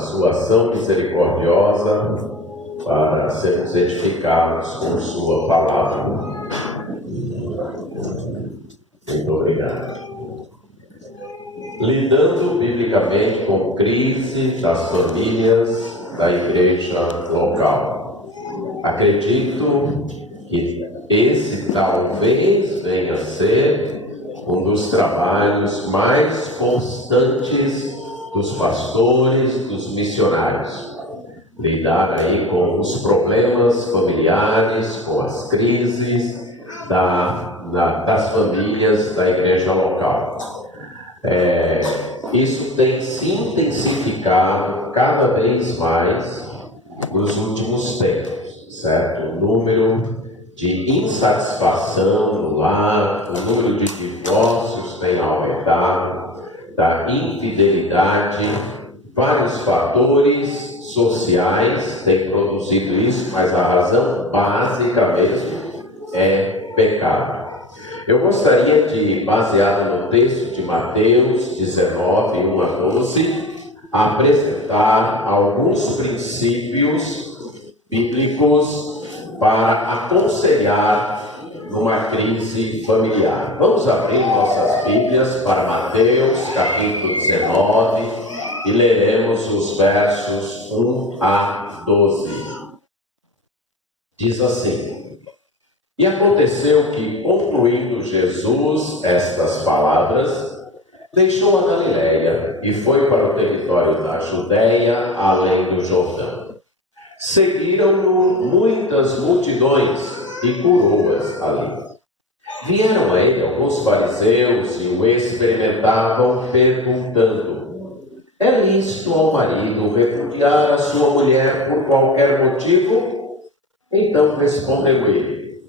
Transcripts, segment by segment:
sua ação misericordiosa para sermos edificados com sua palavra. Muito obrigado. Lidando biblicamente com crise das famílias da igreja local. Acredito que esse talvez venha a ser um dos trabalhos mais constantes dos pastores, dos missionários. Lidar aí com os problemas familiares, com as crises das famílias da igreja local. Isso tem se intensificado cada vez mais nos últimos tempos, certo? O número de insatisfação no lar, o número de divórcios tem aumentado, da infidelidade, vários fatores sociais têm produzido isso, mas a razão básica mesmo é pecado. Eu gostaria de, baseado no texto de Mateus 19, 1 a 12, apresentar alguns princípios bíblicos para aconselhar numa crise familiar. Vamos abrir nossas Bíblias para Mateus, capítulo 19, e leremos os versos 1 a 12. Diz assim: E aconteceu que, concluindo Jesus estas palavras, deixou a Galiléia e foi para o território da Judéia, além do Jordão. Seguiram-no muitas multidões e curou-as ali. Vieram a ele alguns fariseus e o experimentavam, perguntando: É lícito ao marido repudiar a sua mulher por qualquer motivo? Então respondeu ele: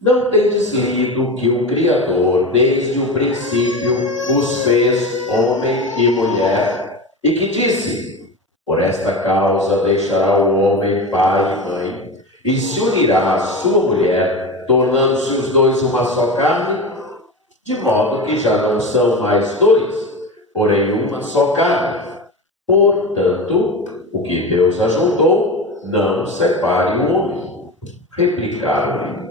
Não tendes lido que o Criador, desde o princípio, os fez homem e mulher, e que disse: Por esta causa deixará o homem pai e mãe, e se unirá à sua mulher, tornando-se os dois uma só carne, de modo que já não são mais dois, porém uma só carne. Portanto, o que Deus ajuntou, não separe o homem. Replicaram-lhe: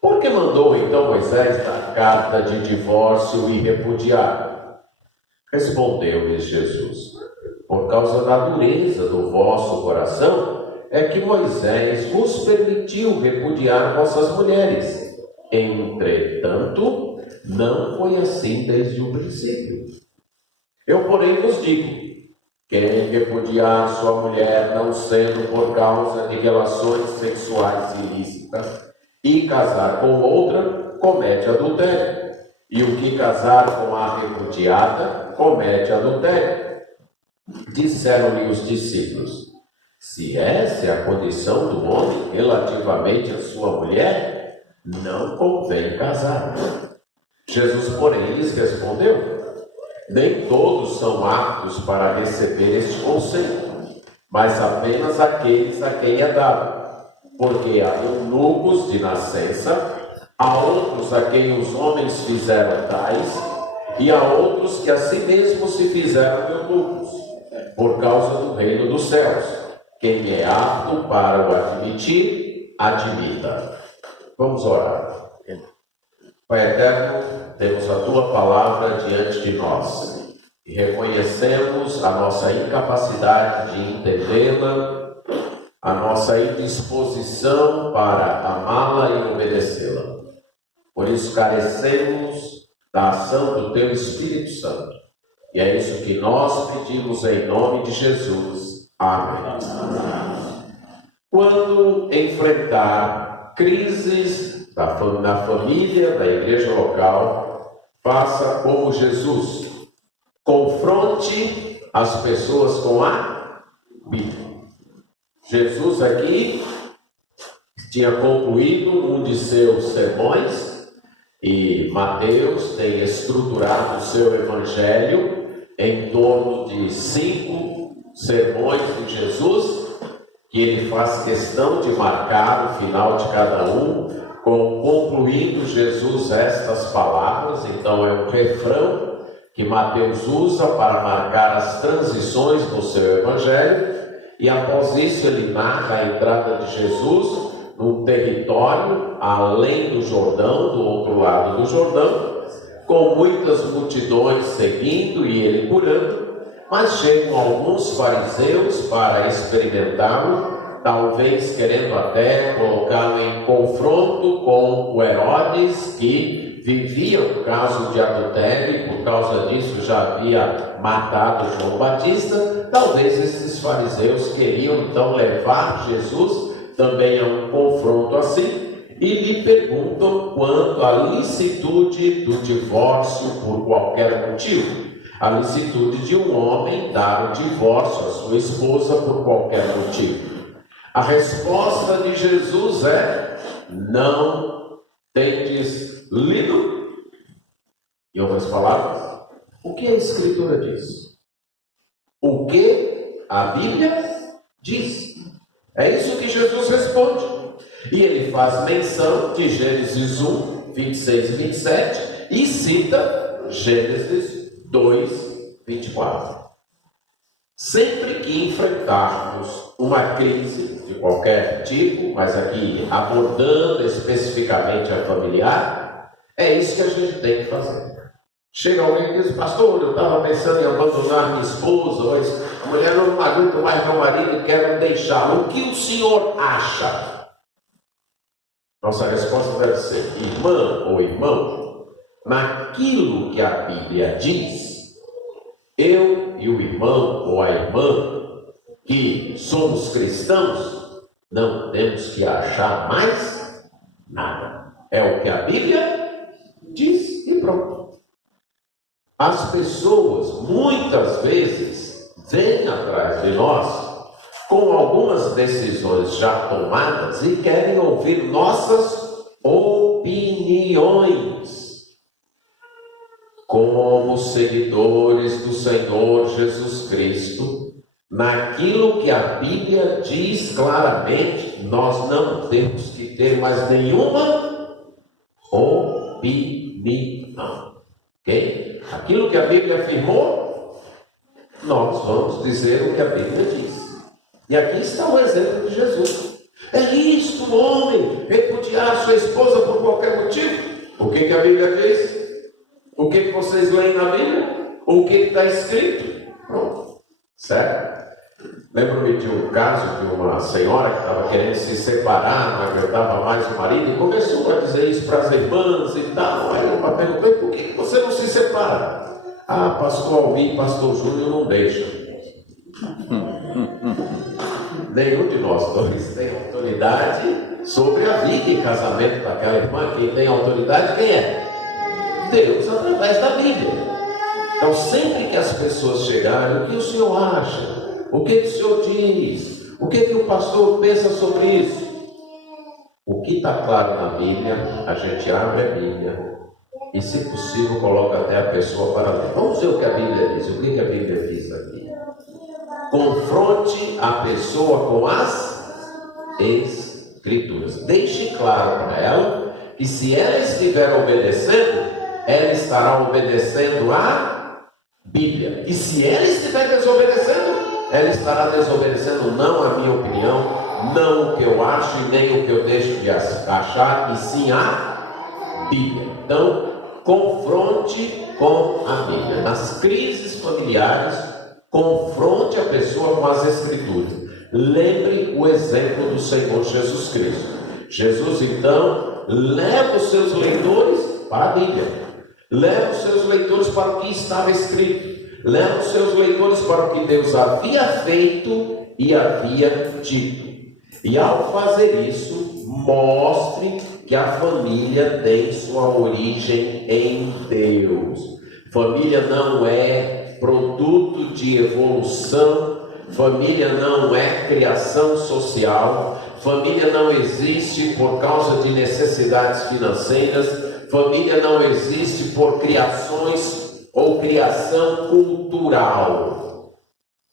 Por que mandou então Moisés dar carta de divórcio e repudiar? Respondeu-lhes Jesus: Por causa da dureza do vosso coração, é que Moisés vos permitiu repudiar vossas mulheres. Entretanto, não foi assim desde o princípio. Eu, porém, vos digo: quem repudiar sua mulher, não sendo por causa de relações sexuais ilícitas, e casar com outra, comete adultério. E o que casar com a repudiada, comete adultério. Disseram-lhe os discípulos: Se essa é a condição do homem relativamente à sua mulher, não convém casar. Jesus, porém, lhes respondeu: Nem todos são aptos para receber este conselho, mas apenas aqueles a quem é dado. Porque há eunucos de nascença, há outros a quem os homens fizeram tais, e há outros que a si mesmos se fizeram eunucos, por causa do reino dos céus. Quem é apto para o admitir, admita. Vamos orar. Pai eterno, temos a Tua palavra diante de nós e reconhecemos a nossa incapacidade de entendê-la, a nossa indisposição para amá-la e obedecê-la. Por isso carecemos da ação do Teu Espírito Santo. E é isso que nós pedimos em nome de Jesus. Amém. Quando enfrentar crises na família, da igreja local, faça como Jesus. Confronte as pessoas com a Bíblia. Jesus aqui tinha concluído um de seus sermões, e Mateus tem estruturado o seu evangelho em torno de 5 sermões de Jesus, que ele faz questão de marcar o final de cada um, concluindo Jesus estas palavras. Então é um refrão que Mateus usa para marcar as transições do seu evangelho, e após isso ele narra a entrada de Jesus num território além do Jordão, do outro lado do Jordão, com muitas multidões seguindo e ele curando, mas chegam alguns fariseus para experimentá-lo, talvez querendo até colocá-lo em confronto com o Herodes, que vivia o caso de adultério e por causa disso já havia matado João Batista. Talvez esses fariseus queriam então levar Jesus também a um confronto assim, e lhe perguntam quanto à licitude do divórcio por qualquer motivo. A licitude de um homem dar o divórcio à sua esposa por qualquer motivo. A resposta de Jesus é: não tendes lido? Em outras palavras, o que a Escritura diz? O que a Bíblia diz? É isso que Jesus responde. E ele faz menção de Gênesis 1, 26 e 27 e cita Gênesis 2, 24. Sempre que enfrentarmos uma crise de qualquer tipo, mas aqui abordando especificamente a familiar, é isso que a gente tem que fazer. Chega alguém e diz: pastor, eu estava pensando em abandonar minha esposa, mas a mulher não aguenta mais meu marido e quero deixá-lo. O que o senhor acha? Nossa resposta deve ser: irmã ou irmão, naquilo que a Bíblia diz, eu e o irmão ou a irmã que somos cristãos, não temos que achar mais nada. É o que a Bíblia diz e pronto. As pessoas muitas vezes vêm atrás de nós com algumas decisões já tomadas e querem ouvir nossas opiniões. Como seguidores do Senhor Jesus Cristo, naquilo que a Bíblia diz claramente, nós não temos que ter mais nenhuma opinião. Ok? Aquilo que a Bíblia afirmou, nós vamos dizer o que a Bíblia diz. E aqui está o exemplo de Jesus. É isto, o homem repudiar sua esposa por qualquer motivo. O que a Bíblia diz? O que vocês leem na Bíblia? O que está escrito? Pronto. Certo? Lembro-me de um caso de uma senhora que estava querendo se separar, não aguentava mais o marido, e começou a dizer isso para as irmãs e tal. Aí eu perguntei: por que você não se separa? Ah, pastor Alvim e pastor Júnior não deixam. Nenhum de nós dois tem autoridade sobre a vida e casamento daquela irmã. Quem tem autoridade, quem é? Deus, através da Bíblia. Então, sempre que as pessoas chegarem: o que o senhor acha? O que o senhor diz? O que o pastor pensa sobre isso? O que está claro na Bíblia, a gente abre a Bíblia e, se possível, coloca até a pessoa para ler. Vamos ver o que a Bíblia diz. O que a Bíblia diz aqui? Confronte a pessoa com as Escrituras. Deixe claro para ela que, se ela estiver obedecendo, ela estará obedecendo a Bíblia. E se ela estiver desobedecendo, ela estará desobedecendo não a minha opinião, não o que eu acho e nem o que eu deixo de achar, e sim a Bíblia. Então, confronte com a Bíblia. Nas crises familiares, confronte a pessoa com as Escrituras. Lembre o exemplo do Senhor Jesus Cristo. Jesus, então, leva os seus leitores para a Bíblia. Leva os seus leitores para o que estava escrito. Leva os seus leitores para o que Deus havia feito e havia dito. E ao fazer isso, mostre que a família tem sua origem em Deus. Família não é produto de evolução, família não é criação social, família não existe por causa de necessidades financeiras, família não existe por criações ou criação cultural.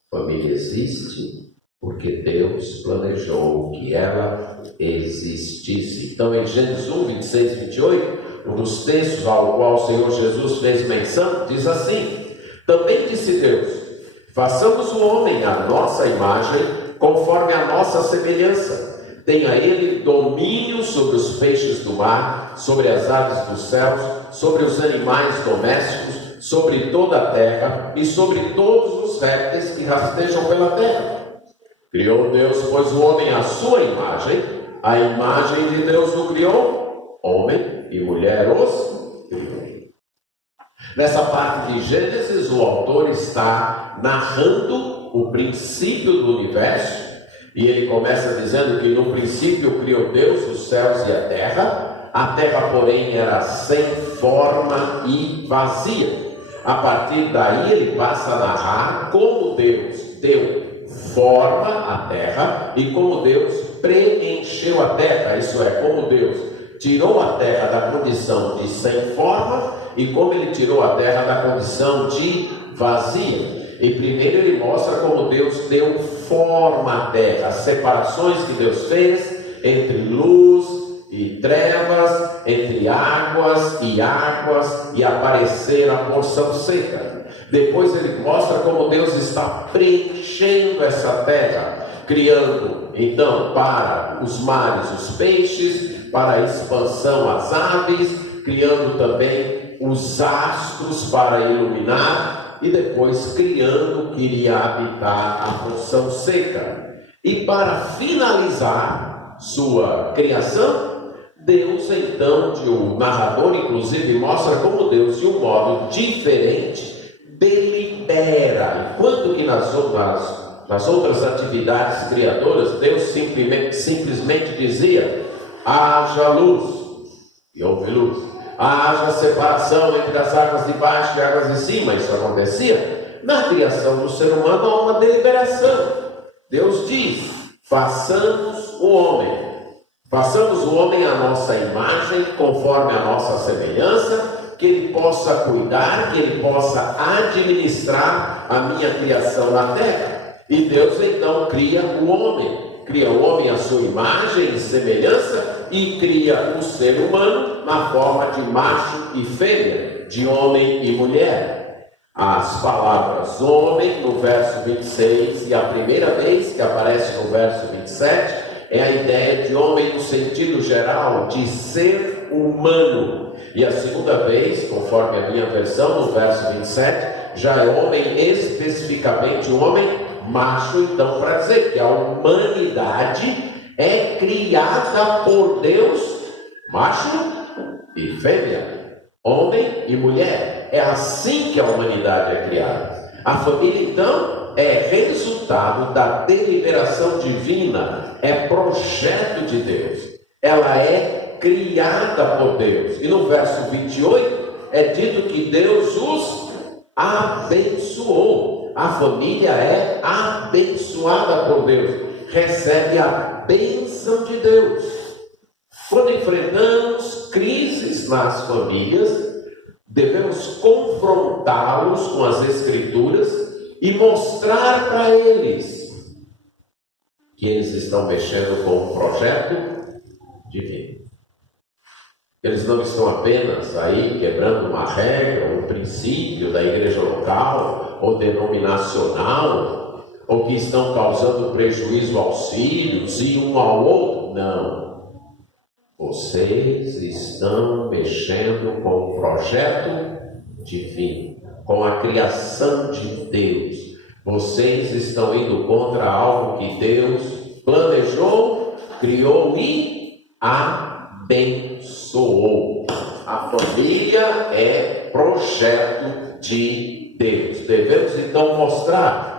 Família existe porque Deus planejou que ela existisse. Então, em Gênesis 1, 26 e 28, um dos textos ao qual o Senhor Jesus fez menção, diz assim: também disse Deus: façamos o homem à nossa imagem, conforme a nossa semelhança. Tenha ele domínio sobre os peixes do mar, sobre as aves dos céus, sobre os animais domésticos, sobre toda a terra e sobre todos os répteis que rastejam pela terra. Criou Deus, pois, o homem à sua imagem, a imagem de Deus o criou, homem e mulher os criou. Nessa parte de Gênesis, o autor está narrando o princípio do universo, e ele começa dizendo que no princípio criou Deus os céus e a terra, porém, era sem forma e vazia. A partir daí ele passa a narrar como Deus deu forma à terra e como Deus preencheu a terra, isso é, como Deus tirou a terra da condição de sem forma e como ele tirou a terra da condição de vazia. E primeiro ele mostra como Deus deu forma à terra, as separações que Deus fez entre luz e trevas, entre águas, e aparecer a porção seca. Depois ele mostra como Deus está preenchendo essa terra, criando então para os mares os peixes, para a expansão as aves, criando também os astros para iluminar, e depois criando o que iria habitar a porção seca. E para finalizar sua criação, Deus então, o narrador inclusive mostra como Deus, de um modo diferente, delibera. Enquanto que nas outras atividades criadoras, Deus simplesmente dizia: haja luz, e houve luz. Haja separação entre as águas de baixo e águas de cima. Isso acontecia. Na criação do ser humano há uma deliberação. Deus diz: façamos o homem. Façamos o homem à nossa imagem, conforme a nossa semelhança, que ele possa cuidar, que ele possa administrar a minha criação na terra. E Deus então cria o homem à sua imagem e semelhança, e cria o ser humano na forma de macho e fêmea, de homem e mulher. As palavras homem no verso 26 e a primeira vez que aparece no verso 27 é a ideia de homem no sentido geral, de ser humano. E a segunda vez, conforme a minha versão, no verso 27, já é homem, especificamente homem macho, então, para dizer que a humanidade é criada por Deus, macho e fêmea, homem e mulher. É assim que a humanidade é criada. A família, então, é resultado da deliberação divina, é projeto de Deus. Ela é criada por Deus. E no verso 28 é dito que Deus os abençoou. A família é abençoada por Deus, recebe a bênção de Deus. Quando enfrentamos crises nas famílias, devemos confrontá-los com as Escrituras e mostrar para eles que eles estão mexendo com um projeto divino. Eles não estão apenas aí quebrando uma regra, um princípio da igreja local ou denominacional, ou que estão causando prejuízo aos filhos e um ao outro. Não. Vocês estão mexendo com o projeto divino, com a criação de Deus. Vocês estão indo contra algo que Deus planejou, criou e abençoou. A família é projeto de Deus. Devemos então mostrar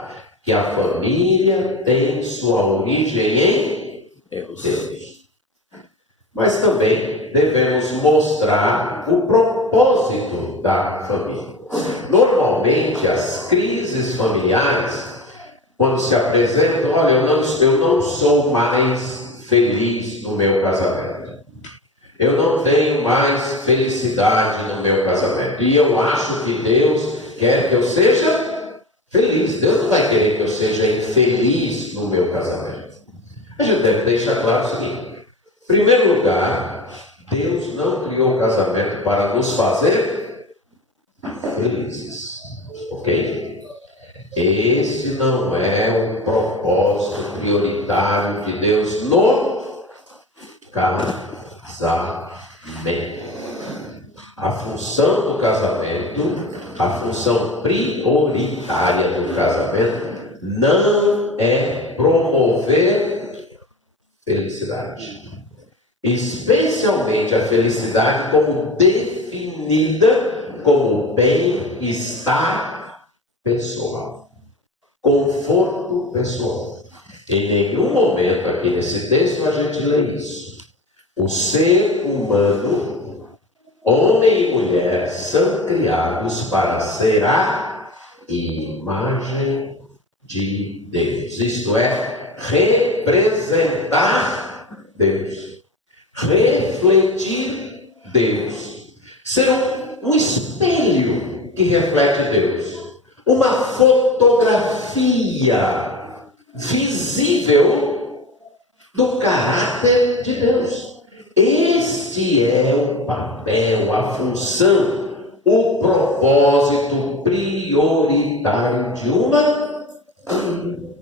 que a família tem sua origem em Deus. Mas também devemos mostrar o propósito da família. Normalmente as crises familiares, quando se apresentam, olha, eu não sou mais feliz no meu casamento. Eu não tenho mais felicidade no meu casamento. E eu acho que Deus quer que eu seja feliz. Deus não vai querer que eu seja infeliz no meu casamento. A gente deve deixar claro o seguinte: em primeiro lugar, Deus não criou o casamento para nos fazer felizes, ok? Esse não é o propósito prioritário de Deus no casamento. A função do casamento, a função prioritária do casamento, não é promover felicidade. Especialmente a felicidade como definida como bem-estar pessoal, conforto pessoal. Em nenhum momento aqui nesse texto a gente lê isso. O ser humano, homem e mulher, são criados para ser a imagem de Deus. Isto é, representar Deus, refletir Deus, ser um espelho que reflete Deus, uma fotografia visível do caráter de Deus. Este é o papel, a função, o propósito prioritário de uma família.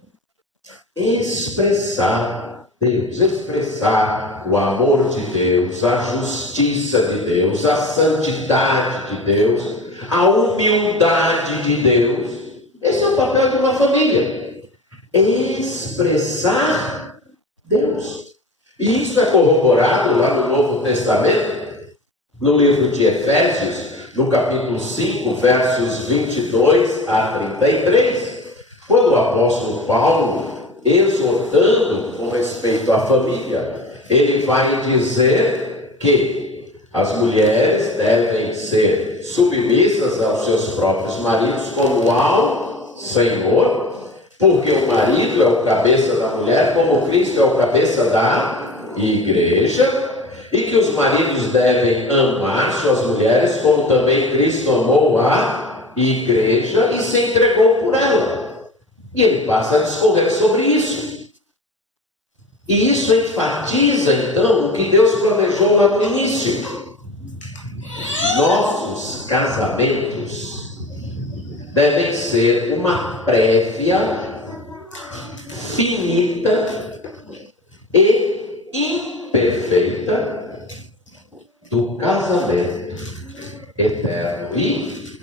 Expressar Deus, expressar o amor de Deus, a justiça de Deus, a santidade de Deus, a humildade de Deus. Esse é o papel de uma família. Expressar Deus. E isso é corroborado lá no Novo Testamento, no livro de Efésios, no capítulo 5, versos 22 a 33, quando o apóstolo Paulo, exortando com respeito à família, ele vai dizer que as mulheres devem ser submissas aos seus próprios maridos como ao Senhor, porque o marido é o cabeça da mulher, como Cristo é o cabeça da igreja, e que os maridos devem amar suas mulheres, como também Cristo amou a igreja e se entregou por ela. E ele passa a discorrer sobre isso. E isso enfatiza, então, o que Deus planejou lá no início. Nossos casamentos devem ser uma prévia, finita e imperfeita do casamento eterno e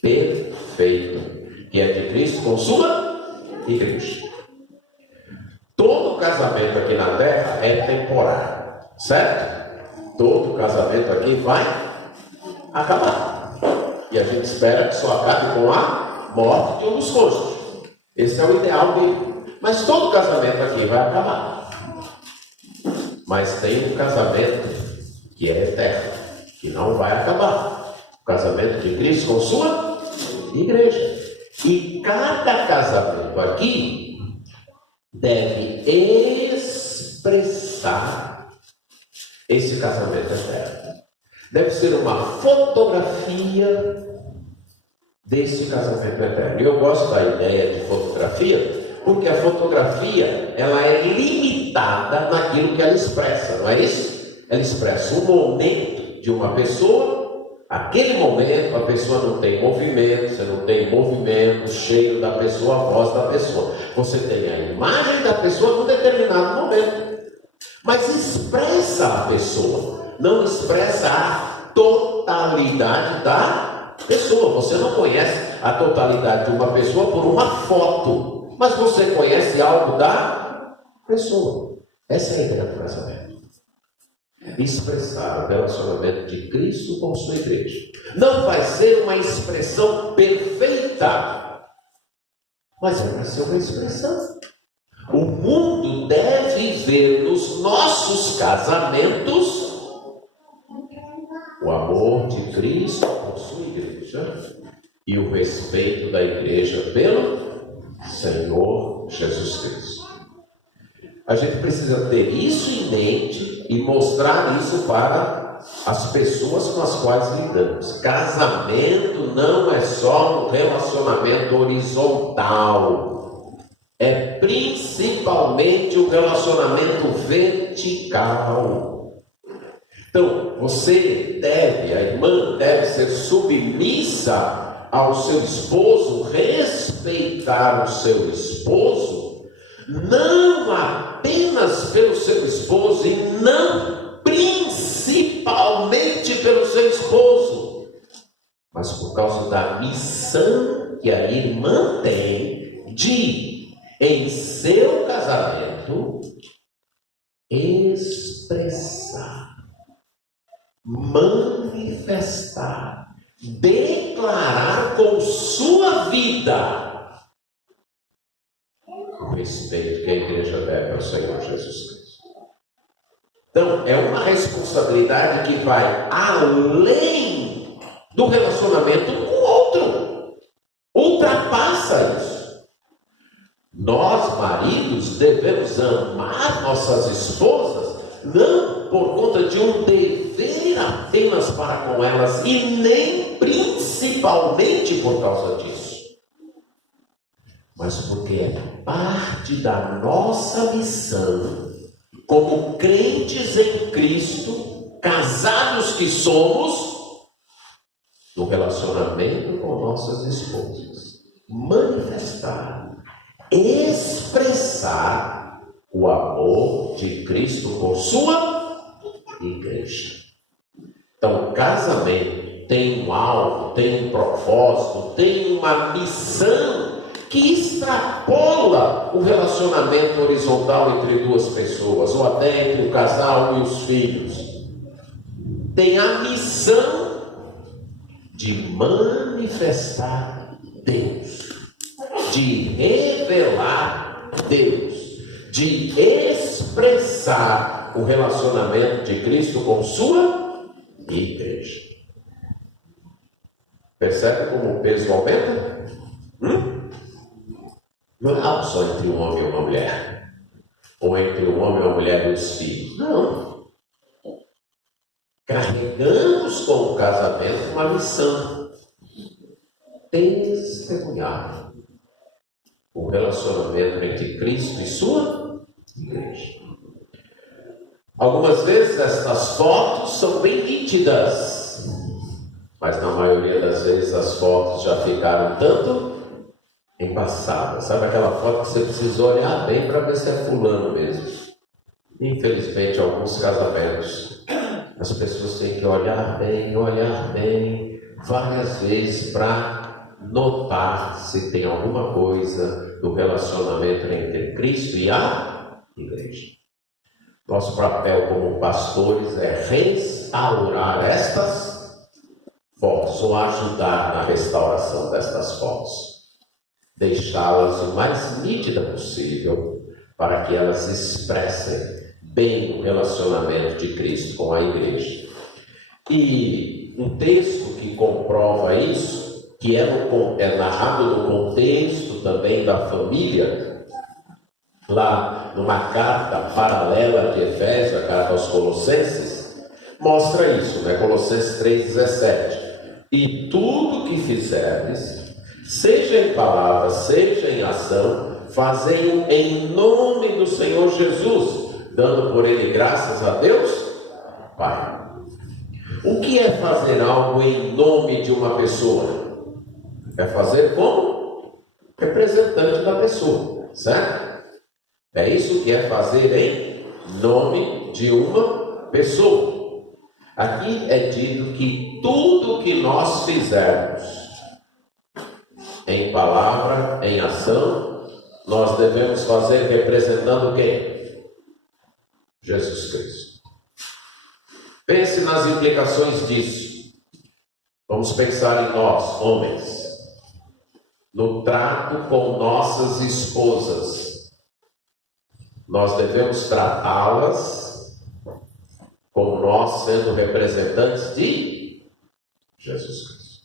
perfeito, que é de Cristo com sua igreja. Todo casamento aqui na terra é temporário, certo? Todo casamento aqui vai acabar. E a gente espera que só acabe com a morte de um dos cônjuges. Esse é o ideal dele. Mas todo casamento aqui vai acabar. Mas tem um casamento que é eterno, que não vai acabar. O casamento de Cristo com sua igreja. E cada casamento aqui deve expressar esse casamento eterno. Deve ser uma fotografia desse casamento eterno. E eu gosto da ideia de fotografia, porque a fotografia, ela é limitada naquilo que ela expressa, não é isso? Ela expressa o momento de uma pessoa, aquele momento a pessoa não tem movimento, você não tem movimento, o cheiro da pessoa, a voz da pessoa. Você tem a imagem da pessoa num determinado momento, mas expressa a pessoa, não expressa a totalidade da pessoa. Você não conhece a totalidade de uma pessoa por uma foto, mas você conhece algo da pessoa. Essa é a ideia do casamento. Expressar o relacionamento de Cristo com sua igreja. Não vai ser uma expressão perfeita, mas vai ser uma expressão. O mundo deve ver nos nossos casamentos o amor de Cristo com sua igreja e o respeito da igreja pelo Senhor Jesus Cristo. A gente precisa ter isso em mente e mostrar isso para as pessoas com as quais lidamos. Casamento não é só um relacionamento horizontal, é principalmente um relacionamento vertical. Então, você deve, a irmã deve ser submissa ao seu esposo, respeitar o seu esposo, não apenas pelo seu esposo e não principalmente pelo seu esposo, mas por causa da missão que a irmã tem de, em seu casamento, expressar, manifestar, declarar com sua vida o respeito que a igreja deve ao Senhor Jesus Cristo. Então, é uma responsabilidade que vai além do relacionamento com o outro, ultrapassa isso. Nós, maridos, devemos amar nossas esposas, não por conta de um dever apenas para com elas, e nem principalmente por causa disso, mas porque é parte da nossa missão, como crentes em Cristo, casados que somos, no relacionamento com nossas esposas, manifestar, expressar o amor de Cristo por sua igreja. Então, o casamento tem um alvo, tem um propósito, tem uma missão que extrapola o relacionamento horizontal entre duas pessoas, ou até entre o casal e os filhos. Tem a missão de manifestar Deus, de revelar Deus, de expressar o relacionamento de Cristo com sua igreja. Percebe como o peso aumenta? Não é algo só entre um homem e uma mulher, ou entre um homem e uma mulher e os filhos. Não. Carregamos com o casamento uma missão: testemunhar o relacionamento entre Cristo e sua igreja. Algumas vezes estas fotos são bem nítidas, mas na maioria das vezes as fotos já ficaram tanto embaçadas. Sabe aquela foto que você precisa olhar bem para ver se é fulano mesmo? Infelizmente, alguns casamentos, as pessoas têm que olhar bem, várias vezes para notar se tem alguma coisa do relacionamento entre Cristo e a igreja. Nosso papel como pastores é restaurar estas fotos, ou ajudar na restauração destas fotos, deixá-las o mais nítida possível, para que elas expressem bem o relacionamento de Cristo com a igreja. E um texto que comprova isso, que é narrado no contexto também da família, lá numa carta paralela de Efésios, a carta aos Colossenses, mostra isso, né? Colossenses 3,17. E tudo que fizerdes, seja em palavra, seja em ação, fazei-o em nome do Senhor Jesus, dando por ele graças a Deus, Pai. O que é fazer algo em nome de uma pessoa? É fazer como representante da pessoa, certo? É isso que é fazer em nome de uma pessoa. Aqui é dito que tudo que nós fizermos, em palavra, em ação, nós devemos fazer representando quem? Jesus Cristo. Pense nas implicações disso. Vamos pensar em nós, homens, no trato com nossas esposas. Nós devemos tratá-las como nós sendo representantes de Jesus Cristo.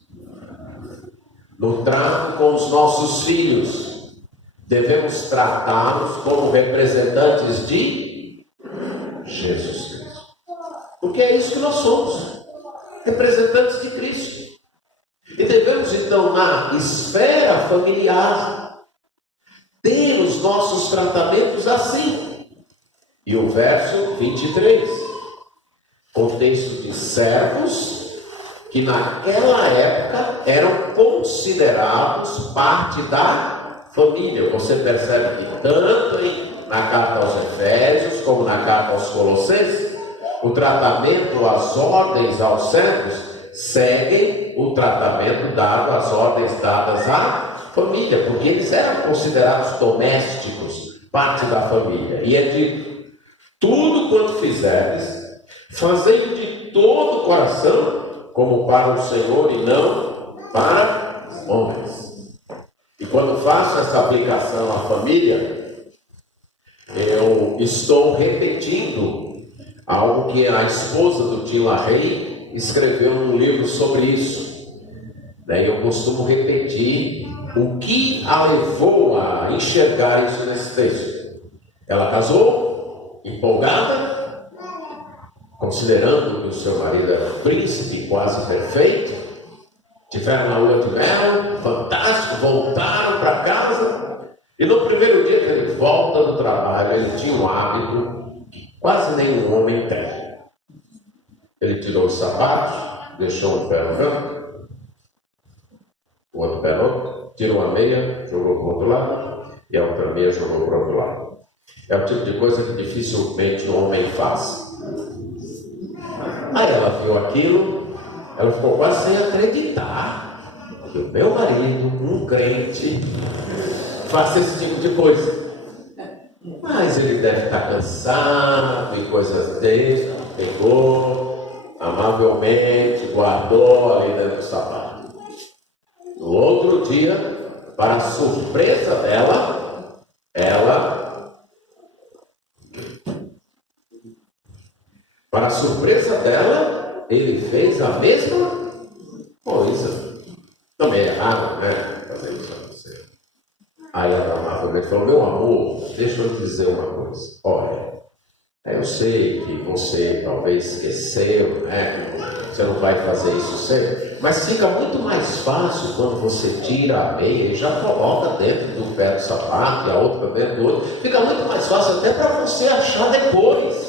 No trato com os nossos filhos, devemos tratá-los como representantes de Jesus Cristo. Porque é isso que nós somos, representantes de Cristo. E devemos então, na esfera familiar, ter os nossos tratamentos assim. E o verso 23: contexto de servos que naquela época eram considerados parte da família. Você percebe que tanto na carta aos Efésios como na carta aos Colossenses, o tratamento, as ordens aos servos seguem o tratamento dado, as ordens dadas à família, porque eles eram considerados domésticos, parte da família. E é dito: tudo quanto fizeres, fazei de todo o coração, como para o Senhor e não para os homens. E quando faço essa aplicação à família, eu estou repetindo algo que a esposa do Tim LaHaye escreveu num livro sobre isso. Eu costumo repetir o que a levou a enxergar isso nesse texto. Ela casou, empolgada, considerando que o seu marido era um príncipe quase perfeito, tiveram na lua de mel, fantástico, voltaram para casa, e no primeiro dia que ele volta do trabalho, ele tinha um hábito que quase nenhum homem tem. Ele tirou os sapatos, deixou um pé no canto, o outro pé no outro, tirou a meia, jogou para o outro lado, e a outra meia jogou para o outro lado. É o tipo de coisa que dificilmente um homem faz. Aí ela viu aquilo, ela ficou quase sem acreditar que o meu marido, um crente, faça esse tipo de coisa. Mas ele deve estar cansado e coisas dele. Pegou, amavelmente, guardou ali dentro do sapato. No outro dia, para a surpresa dela, ele fez a mesma coisa. Também é errado, né? Fazer isso a você. Aí ela amavelmente falou: meu amor, deixa eu dizer uma coisa. Olha, eu sei que você talvez esqueceu, né? Você não vai fazer isso sempre, mas fica muito mais fácil quando você tira a meia e já coloca dentro do pé do sapato e a outra dentro do outro. Fica muito mais fácil até para você achar depois.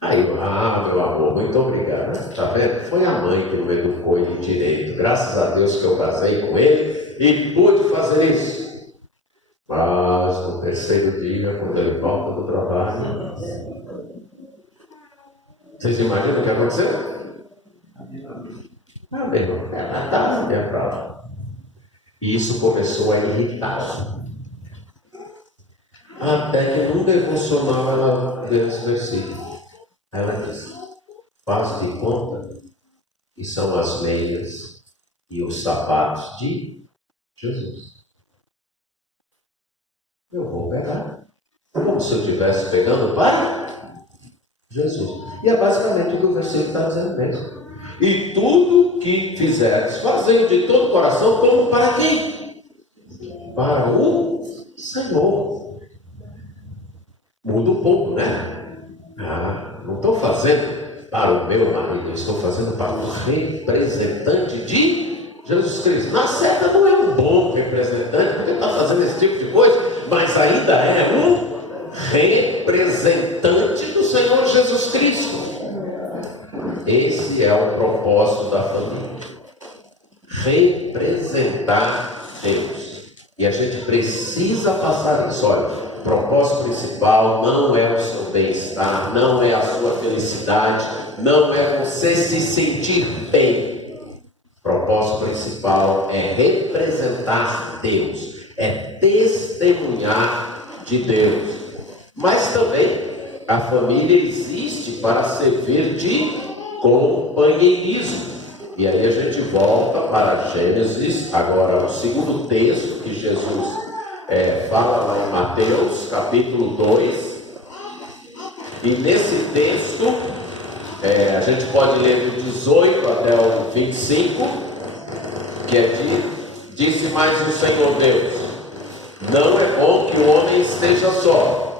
Aí, meu amor, muito obrigado. Tá vendo? Foi a mãe que me educou ele direito. Graças a Deus que eu casei com ele e pude fazer isso. Mas no terceiro dia, quando ele volta do trabalho, vocês imaginam o que aconteceu? Meu irmão, ela estava minha prova. E isso começou a irritá-la. Até que num devocional ela leu esse versículo. Ela disse: faz de conta que são as meias e os sapatos de Jesus. Eu vou pegar, como se eu estivesse pegando para Jesus. E é basicamente o que o versículo está dizendo mesmo. E tudo que fizeres, fazei de todo o coração, como para quem? Para o Senhor. Muda um pouco, né? Não estou fazendo para o meu marido, eu estou fazendo para o representante de Jesus Cristo. Na certa não é um bom representante, porque está fazendo esse tipo de coisa, mas ainda é um representante do Senhor Jesus Cristo. Esse é o propósito da família: representar Deus. E a gente precisa passar isso. Olha, o propósito principal não é o seu bem-estar, não é a sua felicidade, não é você se sentir bem. O propósito principal é representar Deus, é testemunhar de Deus. Mas também a família existe para servir de companheirismo. E aí a gente volta para Gênesis, agora o segundo texto que Jesus fala lá em Mateus, capítulo 2. E nesse texto, a gente pode ler do 18 até o 25, que disse mais o Senhor Deus: não é bom que o homem esteja só,